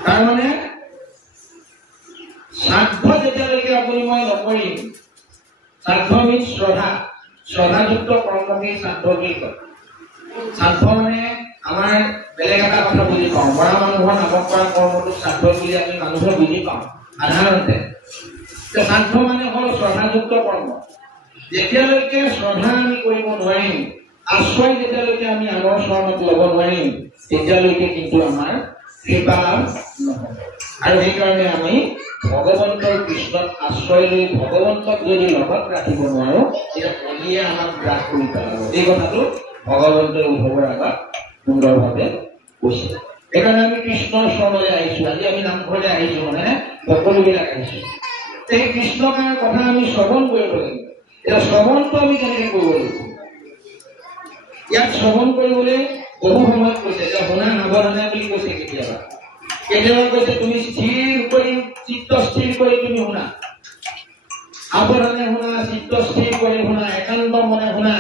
তাৰমানে শ্ৰাদ্ধ যেতিয়ালৈকে আপুনি মই নকৰিম, শ্ৰাদ্ধ মিন্স শ্ৰদ্ধাযুক্ত কৰ্মকেই শ্ৰাদ্ধ বুলি কয়। শ্ৰাদ্ধ মানে আমাৰ বেলেগ এটা কথা বুজি পাওঁ, মৰা মানুহৰ নামত কৰা কৰ্মটো শ্ৰাদ্ধ বুলি আমি মানুহে বুজি পাওঁ সাধাৰণতে। শ্ৰাদ্ধ মানে হ'ল শ্ৰদ্ধাযুক্ত কৰ্ম। যেতিয়ালৈকে শ্ৰদ্ধা আমি কৰিব নোৱাৰিম, আশ্ৰয় যেতিয়ালৈকে আমি আনৰ চৰণত ল'ব নোৱাৰিম, তেতিয়ালৈকে কিন্তু আমাৰ কৃপা লাভ নহয়। আৰু সেইকাৰণে আমি ভগৱন্তৰ কৃষ্ণত আশ্ৰয় লৈ ভগৱন্তক যদি লগত ৰাখিব নোৱাৰো, তেতিয়া কলিয়ে আমাক গ্ৰাস কৰি পেলাব। এই কথাটো ভগৱন্তই উদ্ধৱৰ আগত সুন্দৰভাৱে কৈছে। সেইকাৰণে আমি কৃষ্ণৰ চৰণলৈ আহিছো। আজি আমি নামঘৰলৈ আহিছো, মানে সকলোবিলাক আহিছো। এই কৃষ্ণৰ কথা আমি শ্ৰৱণ কৰিব লাগিব। এতিয়া শ্ৰৱণটো আমি কেনেকে কৰিব লাগিব? ইয়াত শ্ৰৱণ কৰিবলৈ বহু সময়ত কৈছে, যে শুনা সাৱধানে বুলি কৈছে। কেতিয়াবা কৈছে তুমি চিত্ত স্থিৰ কৰি তুমি শুনা, সাৱধানে শুনা, চিত্ত স্থিৰ কৰি শুনা, একান্ত মনে শুনা।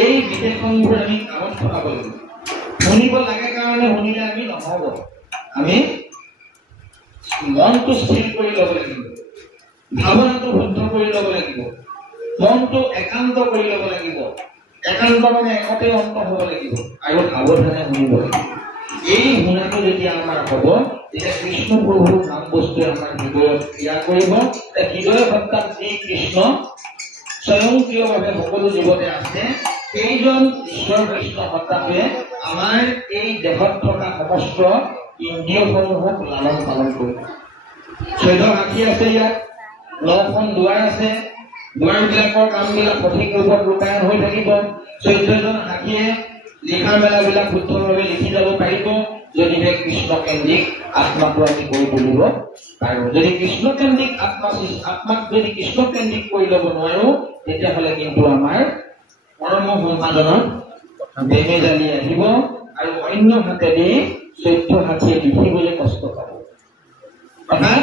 এই বিশেষণবোৰ আমি কামত খটাব লাগিব। শুনিব লাগে কাৰণে শুনিলে আমি নহব, আমি মনটো স্থিৰ কৰি ল'ব লাগিব, ভাৱনাটো শুদ্ধ কৰি ল'ব লাগিব, মনটো একান্ত কৰি ল'ব লাগিব। একান্ত মানে একতে অন্ত হ'ব লাগিব, আৰু সাৱধানে শুনিব লাগিব। এই শুনাটো যেতিয়া আমাৰ হ'ব, তেতিয়া কৃষ্ণ প্ৰভুৰ নাম বস্তুৱে আমাৰ হৃদয়ত ক্ৰিয়া কৰিব। হৃদয় সত্তাত যি কৃষ্ণ স্বয়ংক্ৰিয়ভাৱে সকলো জীৱতে আছে, সেইজন ঈশ্বৰ কৃষ্ণ সত্তাটোৱে আমাৰ এই দেহত থকা সমস্ত ইন্দ্ৰিয়সমূহক লালন পালন কৰিব। 14 আঁখি আছে, ইয়াত 9খন দুৱাৰ আছে। দুৱাৰবিলাকৰ কামবিলাক সঠিক ৰূপত ৰূপায়ণ হৈ থাকিব। 14জন সাক্ষীয়ে লিখা মেলাবিলাক শুদ্ধভাৱে লিখি যাব পাৰিব, যদিহে কৃষ্ণকেন্দ্ৰিক আত্মাটো আমি কৰি তুলিব পাৰোঁ। যদি কৃষ্ণকেন্দ্ৰিক আত্মাক যদি কৃষ্ণকেন্দ্ৰিক কৰি ল'ব নোৱাৰো, তেতিয়াহ'লে কিন্তু আমাৰ কৰ্ম সম্পাদনত বেমেজালি আহিব, আৰু অন্য হাতেদি 14 সাক্ষীয়ে লিখিবলৈ কষ্ট পাব। অৰ্থাৎ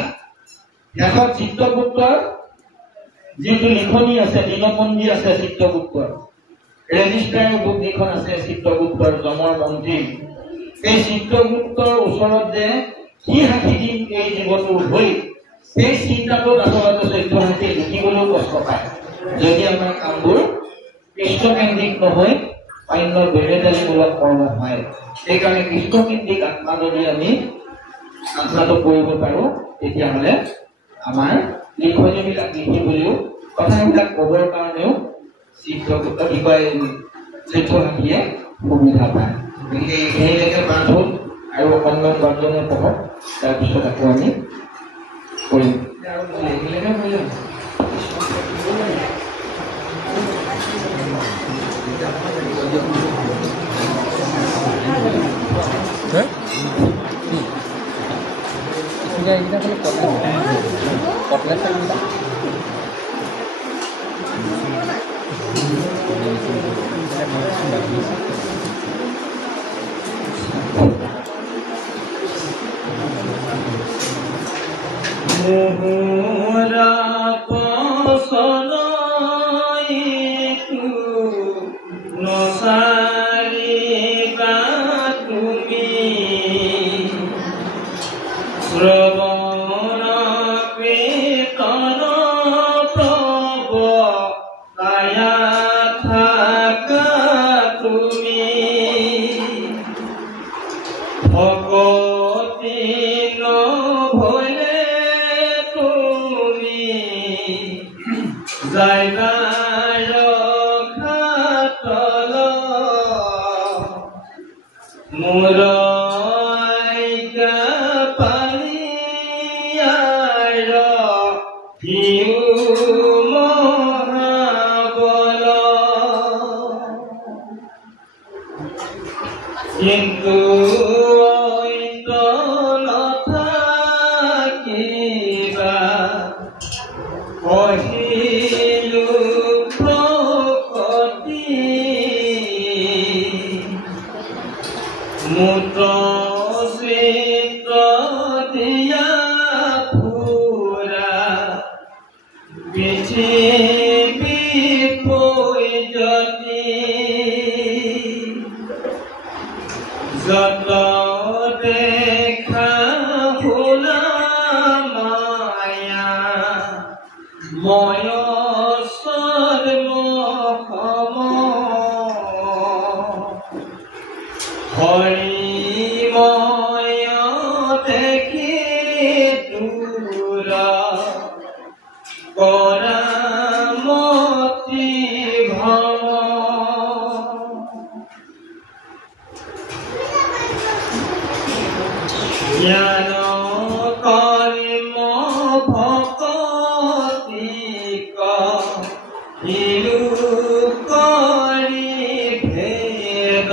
শেষত চিত্ৰগুপ্তৰ যিটো লিখনি আছে, দিনপঞ্জী আছে চিত্ৰগুপ্তৰ, ৰেজিষ্টাৰ বুক যিখন আছে চিত্ৰগুপ্তৰ যমৰ মন্ত্ৰী, এই চিত্ৰগুপ্তৰ ওচৰত যে কি সাক্ষী দিম এই জীৱটোৰ হৈ, সেই চিন্তাটোত আচলতে 14 সাক্ষীয়ে লিখিবলৈও কষ্ট পায়, যদি আমাৰ কামবোৰ কৃষ্ণকেন্দ্ৰিক নহয়, অন্য বেমেজালিমূলক কৰ্ম হয়। সেইকাৰণে কৃষ্ণকেন্দ্ৰিক আত্মা যদি আমি আত্মাটো কৰিব পাৰো, তেতিয়াহ'লে আমাৰ লিখনিবিলাক লিখিবলৈও, কথাবিলাক ক'বৰ কাৰণেও চিত্ৰগুপ্ত 14 সাক্ষীয়ে সুবিধা পায়। গতিকে সেইলৈকে বাট হ'ল। আৰু অকণমান বাৰজনে পঢ়ক, তাৰপিছত আকৌ আমি কৰিম। মোহরা পছনইতু নসারিবা তুমি শ্রবণ কীর্তন প্রভ কায়া থাকা তুমি ভগতি নভলে জায়গায় খাতল মোর আইগা পালিয়ার হিউ মহাবল কিন্তু নথাকিবা কহিলু প্রকৃতি মূত্ৰ চিত্ৰ দিয়া ফুৰা পৃথিৱী পৈজতি যত দেখা শুনা মায়া ময়সৰ মহম হৰিময় দেখি দূৰ কৰামতি ভ্ৰম জ্ঞান কৰ্ম ভকতি কহিলু কৰি ভেদ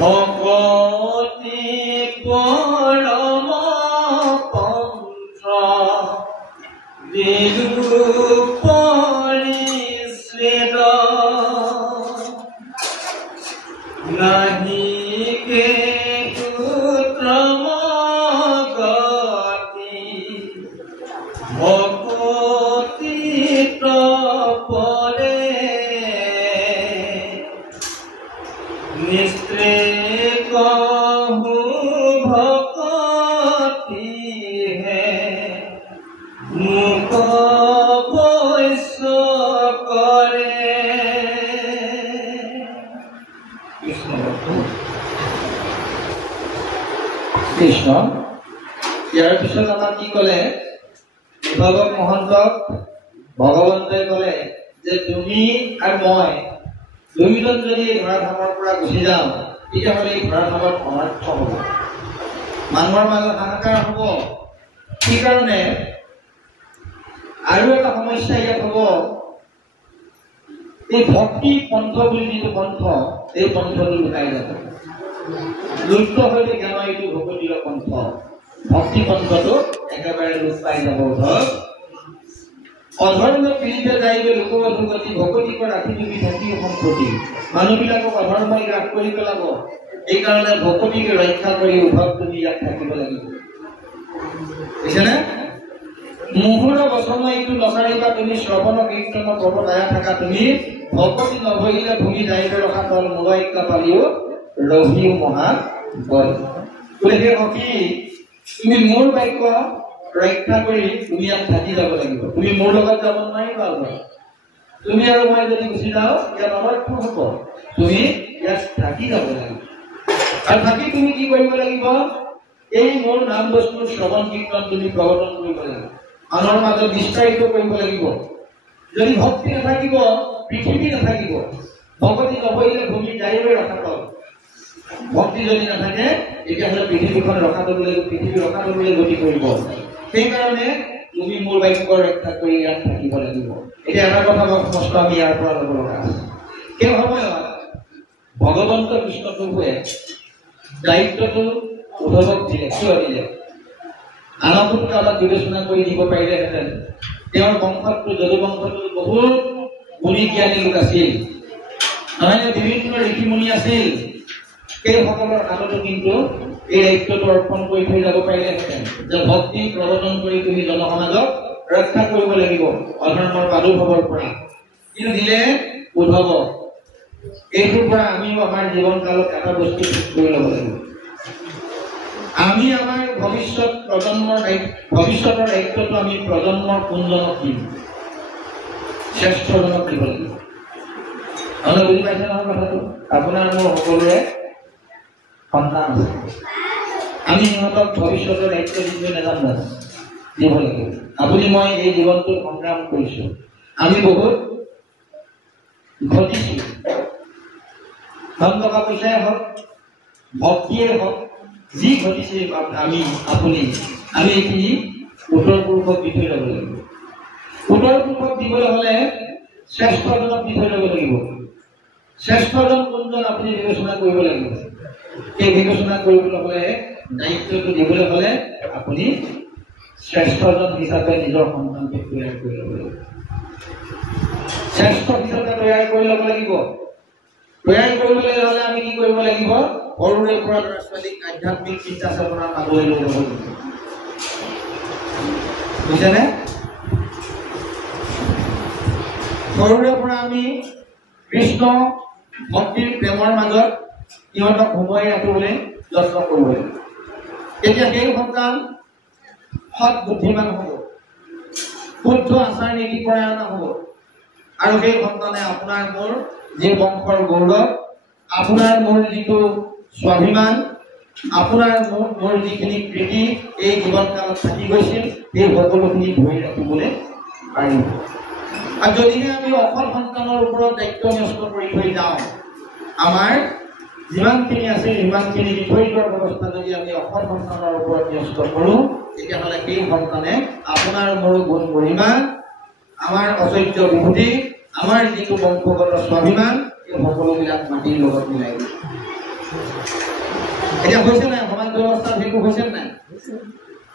ভকতি পৰম পন্থ দিলু পৰিচ্ছেদ নাহি ভকতি পৰে নিস্ত্ৰেক ভকতি হে মুখ বৈশ্য কৰে। কৃষ্ণ ইয়াৰ পিছত আমাক কি ক'লে? বিভাৱক মহন্তক ভগৱন্তই ক'লে যে তুমি আৰু মই দুয়োজন যদি এই ধৰাধামৰ পৰা গুচি যাওঁ তেতিয়াহ'লে এই ধৰাধামত অনাৰ্থ হ'ব, মানুহৰ মাজত হাহাকাৰ হ'ব। সেইকাৰণে আৰু এটা সমস্যা ইয়াত হ'ব, এই ভক্তি পন্থ বুলি যিটো পন্থ, এই পন্থটো লুকাই যাব, লুপ্ত হৈ জ্ঞান এইটো ভকতিৰ পন্থ, ভক্তি পন্থটো একেবাৰে লোপ পাই যাব। অধৰ্ম পীড়িত যাইবে লোকবধুগতি ভকতিক ৰাখি তুমি ভক্তি সম্পত্তি, মানুহবিলাকক অধৰ্মই গ্ৰাস কৰি পেলাব। এইকাৰণে ভকতিক ৰক্ষা কৰি উভৱ তুমি ইয়াত থাকিব লাগিব, বুজিছেনে? মুহুৰ বচন এইটো নচাৰিবা তুমি শ্ৰৱণ কীৰ্তন প্ৰভ দয়া থাকা তুমি ভকতি নভৰিলে ভূমি যাইবে ৰখা তল মোবাইকা পালিও ৰহিও মহা বল। গতিকে সখী তুমি মোৰ বাক্য ৰক্ষা কৰি তুমি ইয়াত থাকি যাব লাগিব, তুমি মোৰ লগত যাব নোৱাৰিবা। তুমি আৰু মই যদি গুচি যাওঁ ইয়াত অনৰ্থ হ'ব, তুমি ইয়াত থাকি যাব লাগিব। আৰু থাকি তুমি কি কৰিব লাগিব? এই মোৰ নাম বস্তুৰ শ্ৰৱণ কীৰ্তন তুমি প্ৰৱৰ্তন কৰিব লাগিব, মানুহৰ মাজত বিস্তাৰিত কৰিব লাগিব। যদি ভক্তি নাথাকিব পৃথিৱী নাথাকিব, ভকতি নভৰিলে ভূমি যাইবে ৰখা তল। ভক্তি যদি নাথাকে তেতিয়াহ'লে পৃথিৱীখন পৃথিৱী ৰখাবলৈ গতি কৰিব। সেইকাৰণে তুমি মোৰ বাক্য ৰক্ষা কৰি ইয়াত থাকিব লাগিব। এতিয়া এটা কথা স্পষ্ট আমি ইয়াৰ পৰা ল'ব লগা আছে। সেই সময়ত ভগৱন্ত কৃষ্ণ প্ৰভুৱে দায়িত্বটো উদ্ধৱক দিলে। কিয় দিলে? আনকো অলপ বিবেচনা কৰি দিব পাৰিলেহেঁতেন। তেওঁৰ বংশতটো যদু বংশতো বহুত গুণী জ্ঞানী লোক আছিল, নহয় বিভিন্ন ঋষিমুনি আছিল। সেইসকলৰ হাততো কিন্তু এই দায়িত্বটো অৰ্পণ কৰি থৈ যাব পাৰিলেহেঁতেন যে ভক্তি প্ৰৱৰ্তন কৰি তুমি জনসমাজক ৰক্ষা কৰিব লাগিব অধৰ্মৰ প্ৰাদুৰ্ভাৱৰ পৰা। কিন্তু দিলে উদ্ধৱক। এইটোৰ পৰা আমিও আমাৰ জীৱন কালত এটা বস্তু ঠিক কৰি ল'ব লাগিব। আমি আমাৰ ভৱিষ্যতৰ দায়িত্বটো আমি প্ৰজন্মৰ কোনজনক দিম? শ্ৰেষ্ঠজনক দিব লাগিব। নহ'লে বুজি পাইছে নহয় কথাটো? আপোনাৰ মোৰ সকলোৰে সন্তান আছে, আমি সিহঁতক ভৱিষ্যতৰ দায়িত্ব দিবলৈ নাজানো, দিব লাগিব। আপুনি মই এই জীৱনটোত সংগ্ৰাম কৰিছো, আমি বহুত ঘটিছো, ধন টকা পইচাই হওক ভক্তিয়ে হওক যি ঘটিছে আমি এইখিনি উত্তৰ পুৰুষক দি থৈ ল'ব লাগিব। উত্তৰ পুৰুষক দিবলৈ হ'লে শ্ৰেষ্ঠজনক দি থৈ ল'ব লাগিব। শ্ৰেষ্ঠজন কোনজন আপুনি বিবেচনা কৰিব লাগিব। সেই বিবেচনা কৰিবলৈ হ'লে দায়িত্বটো দিবলৈ হ'লে আপুনি শ্ৰেষ্ঠজন হিচাপে নিজৰ সন্তানটোক তৈয়াৰ কৰি ল'ব লাগিব। শ্ৰেষ্ঠ হিচাপে তৈয়াৰ কৰি ল'ব লাগিব। তৈয়াৰ কৰিবলৈ হ'লে আমি কি কৰিব লাগিব? সৰুৰে পৰা ল'ৰা ছোৱালীক আধ্যাত্মিক চিন্তা চেতনাৰ মাজলৈ লৈ যাব লাগিব। বুজিছেনে? সৰুৰে পৰা আমি কৃষ্ণ ভক্তিৰ প্ৰেমৰ মাজত সিহঁতক সোমোৱাই ৰাখিবলৈ যত্ন কৰিব লাগিব। তেতিয়া সেই সন্তান সৎ বুদ্ধিমান হ'ব, শুদ্ধ আচাৰ নীতি পৰায়ণ হ'ব, আৰু সেই সন্তানে আপোনাৰ মোৰ যি বংশৰ গৌৰৱ, আপোনাৰ মোৰ যিটো স্বাভিমান, আপোনাৰ মোৰ যিখিনি কৃতি এই জীৱন কালত থাকি গৈছিল, এই সকলোখিনি ধৰি ৰাখিবলৈ পাৰিব। আৰু যদিহে আমি অসৎ সন্তানৰ ওপৰত দায়িত্ব ন্যস্ত কৰি থৈ যাওঁ, আমাৰ যিমানখিনি আছে সিমানখিনি দি থৈ যোৱাৰ ব্যৱস্থা যদি আমি অসৎ সন্তানৰ ওপৰত ন্যস্ত কৰোঁ, তেতিয়াহ'লে সেই সন্তানে আপোনাৰ মোৰ গুণ গৰিমা, আমাৰ ঐশ্বৰ্য বিভূতি, আমাৰ যিটো বংশগত স্বাভিমান, এই সকলোবিলাক মাটিৰ লগত মিলাই দিব। এতিয়া হৈছে নাই সমাজ ব্যৱস্থাত সেইটো হৈছে নাই?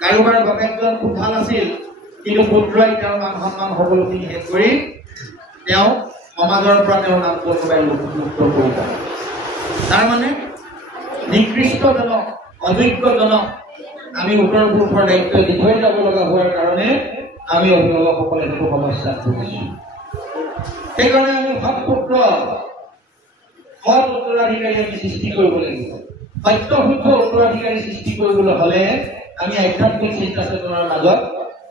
কাৰোবাৰ বাপেকজন খুব ভাল আছিল, কিন্তু পুত্ৰই তেওঁৰ মান সন্মান সকলোখিনি শেষ কৰি তেওঁ সমাজৰ পৰা তেওঁৰ নামটো একেবাৰে মুক্ত কৰি যায়। তাৰমানে নিকৃষ্টজনক, অযোগ্যজনক আমি উত্তৰ পুৰুষৰ দায়িত্ব দি থৈ যাব লগা হোৱাৰ কাৰণে আমি অভিভাৱকসকলে সেইটো সমস্যাত ভুগিছোঁ। সেইকাৰণে আমি সৎ পুত্ৰ, সৎ উত্তৰাধিকাৰী আমি সৃষ্টি কৰিব লাগিব। সত্য শুদ্ধ উত্তৰাধিকাৰী সৃষ্টি কৰিবলৈ হ'লে আমি আধ্যাত্মিক চিন্তা চেতনাৰ মাজত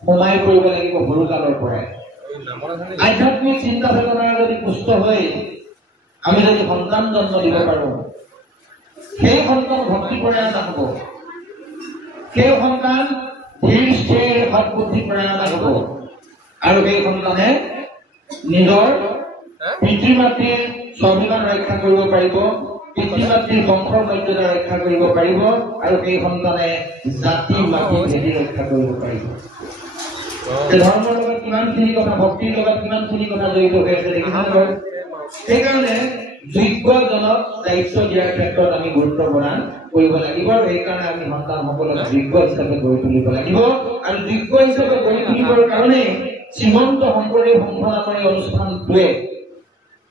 সোমাই পৰিব লাগিব সৰু কালৰ পৰাই। আধ্যাত্মিক চিন্তা চেতনাৰ যদি পুষ্ট হৈ আমি যদি সন্তান জন্ম দিব পাৰোঁ, সেই সন্তান ভক্তি পৰায়ণ হ'ব, সেই সন্তান ধীৰ স্থিৰ সৎ বুদ্ধি পৰায়ণ হ'ব, আৰু সেই সন্তানে নিজৰ পিতৃ মাতৃৰ স্বাভিমান ৰক্ষা কৰিব পাৰিব, পিতৃ মাতৃৰ বংশৰ মৰ্যাদা ৰক্ষা কৰিব পাৰিব, আৰু সেই সন্তানে জাতি মাটি ভেদি ৰক্ষা কৰিব পাৰিব। ধৰ্মৰ লগত কিমানখিনি কথা, ভক্তিৰ লগত কিমানখিনি কথা জড়িত হৈ আছে দেখিছেনে বাৰু? সেইকাৰণে যোগ্যজনক দায়িত্ব দিয়াৰ ক্ষেত্ৰত আমি গুৰুত্ব প্ৰদান কৰিব লাগিব, আৰু সেইকাৰণে আমি সন্তানসকলক যোগ্য হিচাপে গঢ়ি তুলিব লাগিব। আৰু যোগ্য হিচাপে গঢ়ি তুলিবৰ কাৰণে শ্ৰীমন্ত শংকৰদেৱ সংঘ নামৰ এই অনুষ্ঠানটোৱে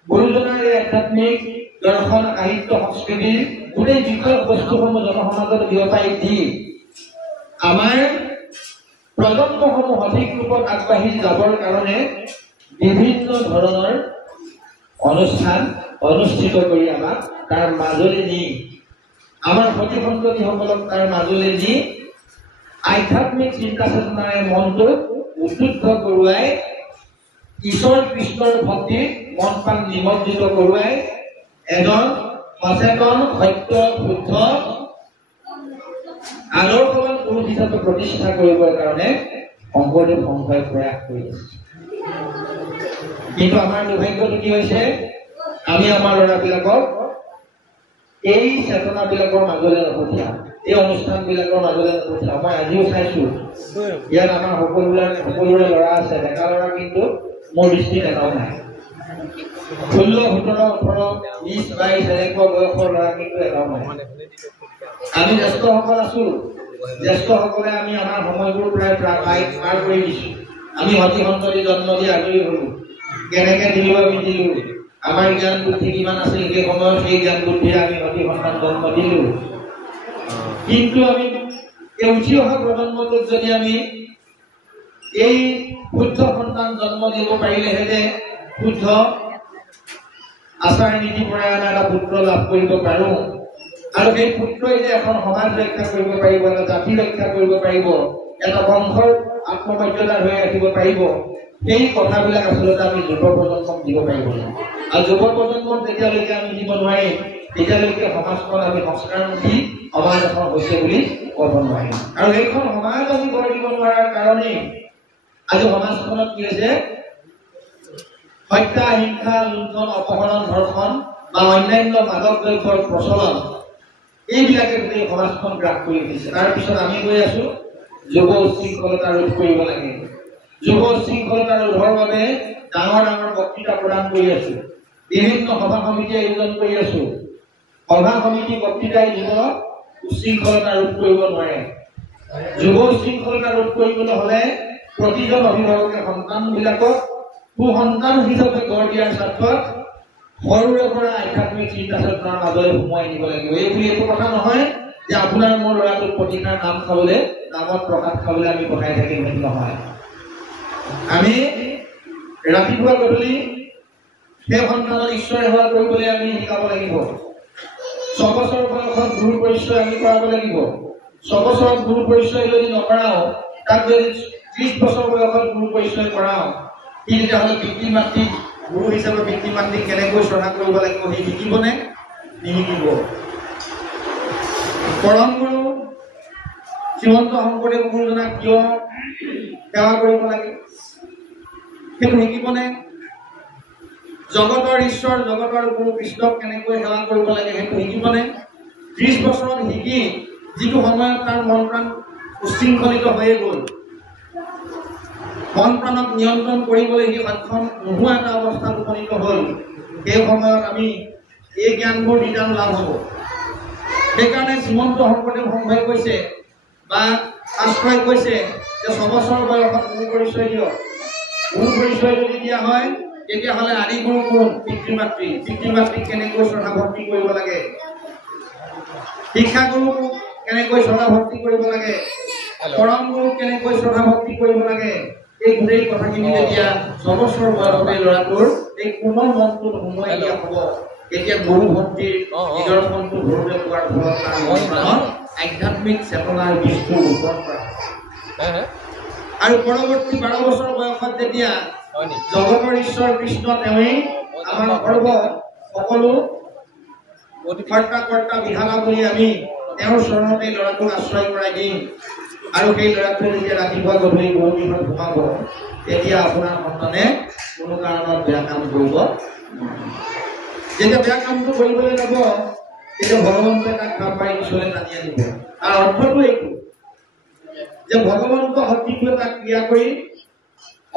গুৰুজনাৰ এই আধ্যাত্মিক দৰ্শন, সাহিত্য, সংস্কৃতিৰ গোটেই বিষয় বস্তুসমূহ জনসমাজত বিয়পাই দি আমাৰ প্ৰজন্মসমূহ সঠিক ৰূপত আগবাঢ়ি যাবৰ কাৰণে বিভিন্ন ধৰণৰ অনুষ্ঠান অনুষ্ঠিত কৰি আমাক তাৰ মাজলৈ নি, আমাৰ সতি সন্ততিসকলক তাৰ মাজলৈ নি আধ্যাত্মিক চিন্তা চেতনাৰে মনটোক উদ্বুদ্ধ কৰোৱাই, ঈশ্বৰ কৃষ্ণৰ ভক্তিত মন প্ৰাণ নিমজ্জিত কৰোৱাই এজন সচেতন, সত্য, শুদ্ধ, আদৰ্শৱান পুৰুষ হিচাপে প্ৰতিষ্ঠা কৰিবৰ কাৰণে শংকৰদেৱ সংঘই প্ৰয়াস কৰি আছে। কিন্তু আমাৰ দুৰ্ভাগ্যটো কি হৈছে, আমি আমাৰ ল'ৰাবিলাকক এই চেতনাবিলাকৰ মাজলৈ নপঠিয়া, এই অনুষ্ঠানবিলাকৰ মাজলৈ নপঠিয়া। মই আজিও চাইছো ইয়াত আমাৰ সকলোৰে ল'ৰা আছে, ডেকা ল'ৰা, কিন্তু মোৰ দৃষ্টিত এটাও নাই। 16, 17, 18, 20, 22 এনেকুৱা বয়সৰ ল'ৰা কিন্তু এটাও নাই। আমি জ্যেষ্ঠসকল আছো, জ্যেষ্ঠসকলে আমি আমাৰ সময়বোৰ প্ৰায় পাৰ কৰি দিছো। আমি সতি সন্ততি জন্ম দি আজৰি হলো, কেনেকে দিলো আমি দিলো। আমাৰ জ্ঞান বুদ্ধি কিমান আছিল সেই সময়ত, সেই জ্ঞান বুদ্ধিৰে আমি সতি সন্তান জন্ম দিলো। কিন্তু আমি এই উঠি অহা প্ৰজন্মটোক যদি আমি এই শুদ্ধ সন্তান জন্ম দিব পাৰিলেহেঁতে শুদ্ধ আচাৰ নীতি পৰায়ণ এটা পুত্ৰ লাভ কৰিব পাৰো, আৰু সেই পুত্ৰই যে এখন সমাজ ৰক্ষা কৰিব পাৰিব, এটা জাতি ৰক্ষা কৰিব পাৰিব, এটা বংশৰ আত্মমৰ্যাদা ধৰি ৰাখিব পাৰিব, সেই কথাবিলাক আচলতে আমি যুৱ প্ৰজন্মক দিব পাৰিব। আৰু যুৱ প্ৰজন্মক যেতিয়ালৈকে আমি দিব নোৱাৰিম, তেতিয়ালৈকে সমাজখন আমি সংস্কাৰমুখী সমাজ এখন হৈছে বুলি ক'ব নোৱাৰিম। আৰু এইখন সমাজ আমি গঢ় দিব নোৱাৰাৰ কাৰণেই আজি সমাজখনত কি হৈছে, হত্যা, হিংসা, লুণ্ঠন, অপহৰণ, ধৰ্ষণ বা অন্যান্য মাদক দ্ৰব্যৰ প্ৰচলন, এইবিলাকে গোটেই সমাজখন গ্ৰাস কৰি উঠিছে। তাৰপিছত আমি গৈ আছো যুৱ উশৃংখলতা ৰোধ কৰিব লাগে। যুৱ উশৃংখলতা ৰোধৰ বাবে ডাঙৰ ডাঙৰ বক্তৃতা প্ৰদান কৰি আছো, বিভিন্ন সভা সমিতি আয়োজন কৰি আছো। সভা সমিতি বক্তৃতাই যুৱ উশৃংখলতা ৰোধ কৰিব নোৱাৰে। যুৱ উশৃংখলতা ৰোধ কৰিবলৈ হলে প্ৰতিজন অভিভাৱকে সন্তানবিলাকক সুসন্তান হিচাপে গঢ় দিয়াৰ স্বাৰ্থত সৰুৰে পৰা আধ্যাত্মিক চিন্তা চেতনাৰ মাজলৈ সোমোৱাই নিব লাগিব। এইটো কথা নহয় যে আপোনাৰ মোৰ ল'ৰাটোক প্ৰতিষাৰ নাম খাবলৈ, নামত প্ৰসাদ খাবলৈ আমি পঠাই থাকিম, সেইটো নহয়। আমি ৰাতিপুৱা গধূলি সেই সন্তানৰ ঈশ্বৰ সেৱা কৰিবলৈ আমি শিকাব লাগিব। 6 বছৰ বয়সত গুৰু পৰিচয় আমি কৰাব লাগিব। 6 বছৰত গুৰু পৰিচয় যদি নকৰাও, তাক যদি 30 বছৰ বয়সত গুৰু পৰিচয় কৰাও, সি তেতিয়াহ'লে পিতৃ মাতৃক গুৰু হিচাপে পিতৃ মাতৃক কেনেকৈ শ্ৰদ্ধা কৰিব লাগিব সি শিকিবনে? নিশিকিব। পৰম গুৰু শ্ৰীমন্ত শংকৰদেৱ গুৰুজনাক কিয় সেৱা কৰিব লাগে সেইটো শিকিবনে? জগতৰ ঈশ্বৰ, জগতৰ গুৰু কৃষ্ণক কেনেকৈ সেৱা কৰিব লাগে সেইটো শিকিবনে? 30 বছৰত শিকি যিটো সময়ত তাৰ মন প্ৰাণ উশৃংখলিত হৈয়ে গ'ল, মন প্ৰাণক নিয়ন্ত্ৰণ কৰিবলৈ সি সক্ষম নোহোৱা এটা অৱস্থাত উপনীত হ'ল, সেই সময়ত আমি এই জ্ঞানবোৰ নিদান লাভ হ'ব। সেইকাৰণে শ্ৰীমন্ত শংকৰদেৱ সংঘই কৈছে বা শাস্ত্ৰই কৈছে যে 6 বছৰ বয়সত গুৰু পৰিচয় দিয়ক। গুৰু পৰিচয় যদি দিয়া হয় তেতিয়াহ'লে আদি গুৰু কোন? পিতৃ মাতৃ। পিতৃ মাতৃক কেনেকৈ শ্ৰদ্ধা ভক্তি কৰিব লাগে, শিক্ষা গুৰু কেনেকৈ শ্ৰদ্ধা ভক্তি কৰিব লাগে, পৰম গুৰু কেনেকৈ শ্ৰদ্ধা ভক্তি কৰিব লাগে, এই গোটেই কথাখিনি যেতিয়া 6 বছৰ বয়সতে ল'ৰাটোৰ এই কোমল মনটোত সোমোৱাই দিয়া হ'ব, তেতিয়া গুৰু ভক্তিৰ নিদৰ্শনটো ঘৰতে পোৱাৰ ফলত তাৰ মনত আধ্যাত্মিক চেতনাৰ বীজটো ৰোপণ কৰা আৰু পৰৱৰ্তী 12 বছৰ বয়সত যেতিয়া জগতৰ ঈশ্বৰ কৃষ্ণ তেওঁৱেই আমাৰ সৰ্ব সকলো কৰ্তা বিধানা বুলি আমি তেওঁৰ চৰণতে ল'ৰাটোক আশ্ৰয় কৰাই দিম। আৰু সেই ল'ৰাটোৱে যেতিয়া ৰাতিপুৱা গধূলি গৰুগৃহত সোমাব, তেতিয়া আপোনাৰ সন্তানে কোনো কাৰণত বেয়া কাম কৰিব নোৱাৰে। যেতিয়া বেয়া কামটো কৰিবলৈ যাব, তেতিয়া ভগৱন্তই তাক ভাৱ পাই পিছলৈ টানি আনিব। তাৰ অৰ্থটো এইটো যে ভগৱন্ত শক্তিটোৱে তাক ক্ৰিয়া কৰি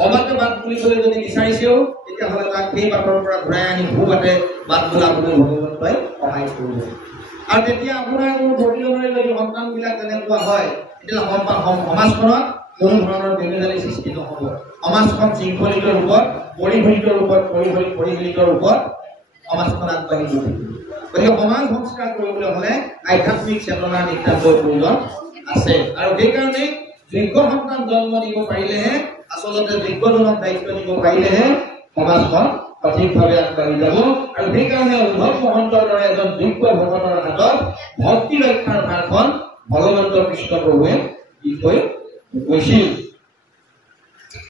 অবাটে বাট বুলিবলৈ যদি বিচাৰিছেও, তেতিয়াহ'লে তাক সেই বাটৰ পৰা ঘূৰাই আনি ভূবাটে বাট বুলাবলৈ ভগৱন্তই সহায় কৰিব। আৰু তেতিয়া আপোনাৰ মোৰ প্ৰতিজনৰে যদি সন্তানবিলাক তেনেকুৱা হয়, তেতিয়া সমাজখনত কোনো ধৰণৰ বেমেজালি সৃষ্টি নহ'ব। সমাজখন শৃংখলিত ৰূপত, পৰিশীলিত ৰূপত সমাজখন আগবাঢ়ি গৈ থাকিব। গতিকে সমাজ সংস্কাৰ কৰিবলৈ হ'লে আধ্যাত্মিক চেতনাৰ নিতান্ত প্ৰয়োজন আছে। আৰু সেইকাৰণে যোগ্য সন্তান জন্ম দিব পাৰিলেহে, আচলতে যোগ্যজনক দায়িত্ব দিব পাৰিলেহে সমাজখন সঠিকভাৱে আগবাঢ়ি যাব। আৰু সেইকাৰণে উদ্ধৱ মহন্তৰ দৰে এজন যোগ্য ভকতৰ হাতত ভক্তি ৰক্ষাৰ ভাৰখন ভগৱন্ত কৃষ্ণ প্ৰভুৱে দি থৈ গৈছিল।